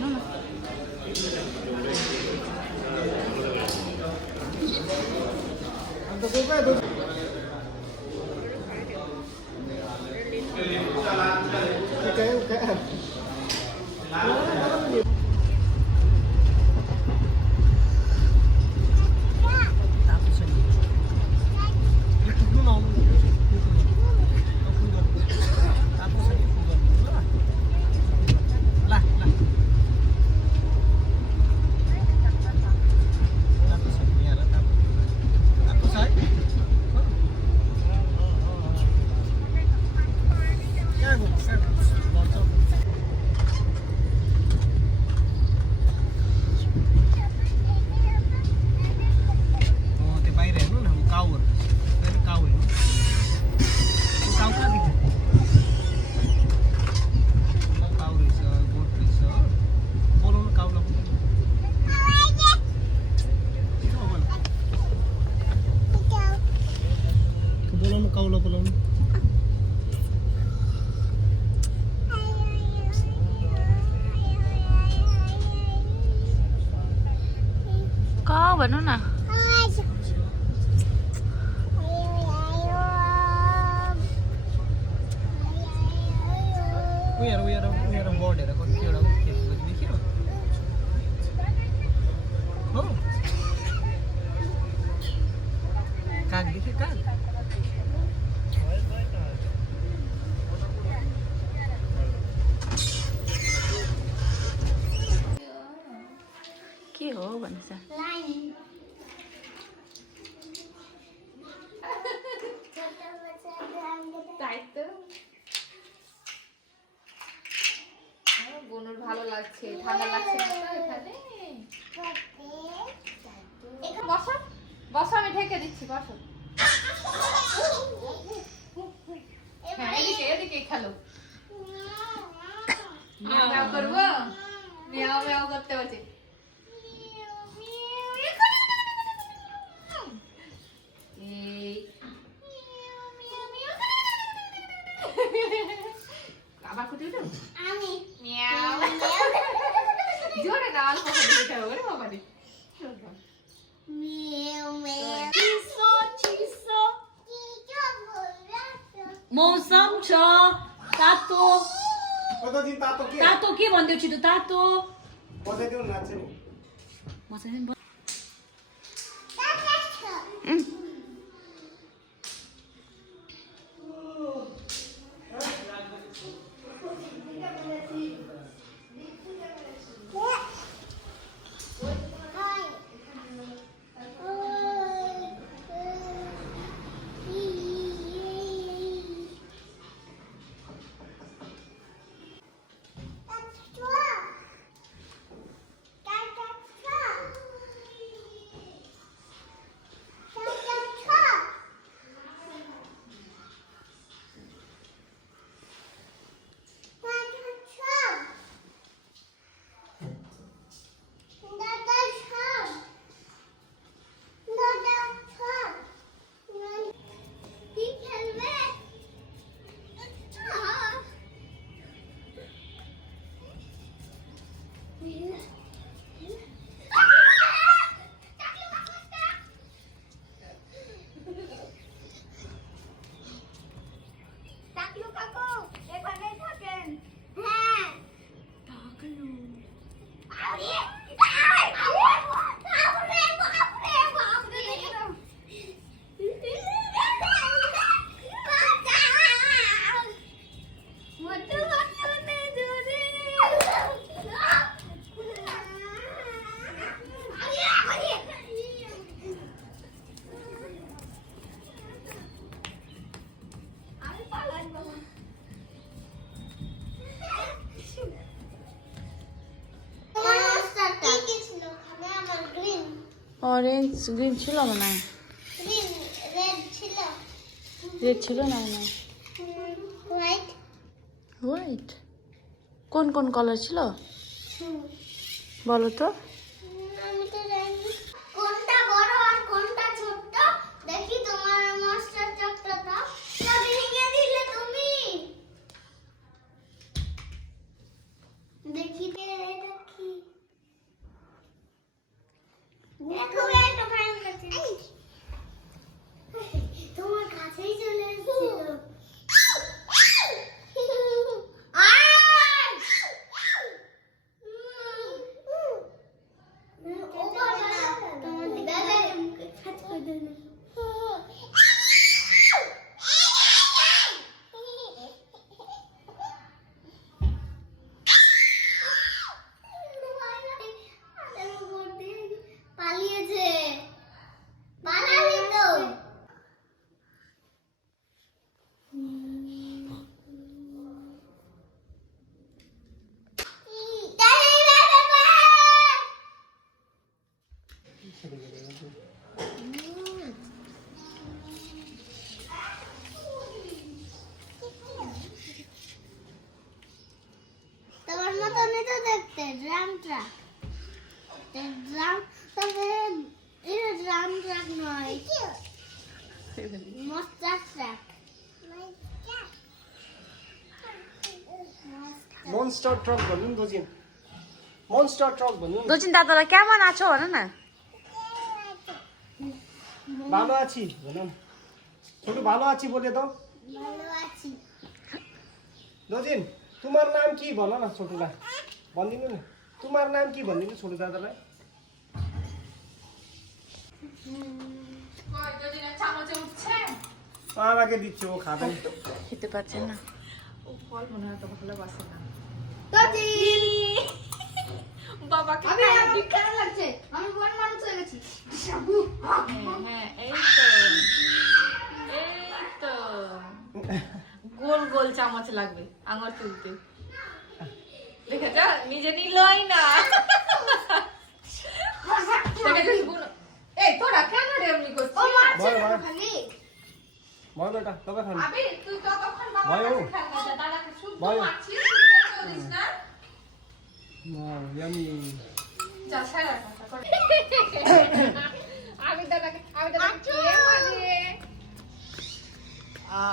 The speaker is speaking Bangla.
বলো না। Có bệnh nó nè. Uyaram board है देखो केड़ा देखियो हो काग देखिए काग কি হো বনসা তাই তো বনুর ভালো লাগছে, ঠান্ডা লাগছে না তো এখানে? এখানে বসো বসো, আমি ঢেকে দিচ্ছি, বসো। হ্যাঁ এদিকে এদিকে খেলো। মিয়াও মিয়াও করবো, মিয়াও মিয়াও করতে বলছি। এই আবার কোথায় উঠো? আমি মিয়াও জোরে না অল্প করে দিতে হবে রে বাবা রে। মিয়াও মিয়াও চিসো চিসো মৌসম ছ তাতো কতদিন তাতো কি তাতো কি বন্ধ ছিল তাতো কতদিন নাচে মশাইন অরেঞ্জ গ্রিন ছিল মনে হয়, রেড ছিল না মনে হয়, হোয়াইট। কোন কোন কালার ছিল বলো তো? কোনটা বড় আর কোনটা ছোট দেখি তোমার মাস্টার চকটা ভেঙে দিলে তুমি। দেখি এটা কি the drum truck. The drum, it's a drum truck noise. Monster truck. Monster truck भन्नु नि दोजिन मन्स्टर ट्रक भन्नु नि दोजिन दादालाई केमा नाच्यो भन न भालो आछी भन न छोटू भालो आछी बोले तो Malachi. दोजिन तुम्हारो नाम के भन न छोटूलाई भनिदिनु नि तुम्हारो नाम के भनिदिनु छोटू दादालाई চামচে উঠছে আমাকে দিচ্ছে ও খাবে খেতে পারছে না ও ফল মনে হয় তো ভালো বাসে না Toti. বাবাকে আমি আমি কেমন লাগছে আমি বড় মানুষ হয়ে গেছি শাবু হ্যাঁ এই তো গোল গোল চামচ লাগবে আঙুল তুলতে দেখেছ নিজে নিলই না দেখেছিস বুনো এই তোরা কেন রে এমনি করছিস ও মারছে বল, বল। খালি भयो बेटा तपाईँ खानु আবে তুই ততক্ষণ বাবার भयो। কাছে খেলনা যা দাদাকে শুদ্ধ भयो। মারছিস তুই করিস না यम्मी যা সারা কথা কর আমি দাদাকে কে মানে आ